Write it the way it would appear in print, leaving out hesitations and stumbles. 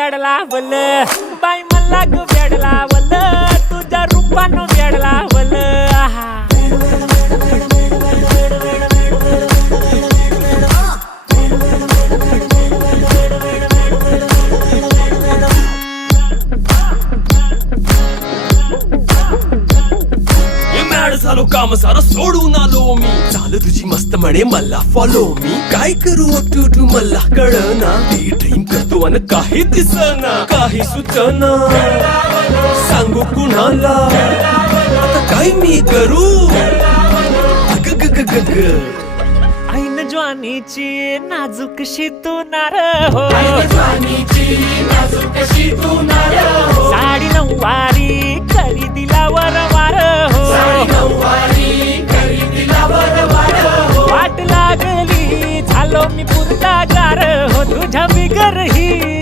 वेड लावल बाई मला ग वेड लावल तुझ्या रूपानं वेड लावल झालो काम सारा सोडून आलो मी चाल तुझी मस्त म्हणे मला फॉलो मी काय करू टू मला कळना ती ड्रीम करतो आणि काही दिसना काही सुचना सांगू कुणाला आता काय मी करू ऐन ज्वानीची नाजूकशी तू नार हो साडी नऊवारी करी दिलावर वार हो वाट लागली झालो मी पुरता गार हो तुझ्या बिगर ही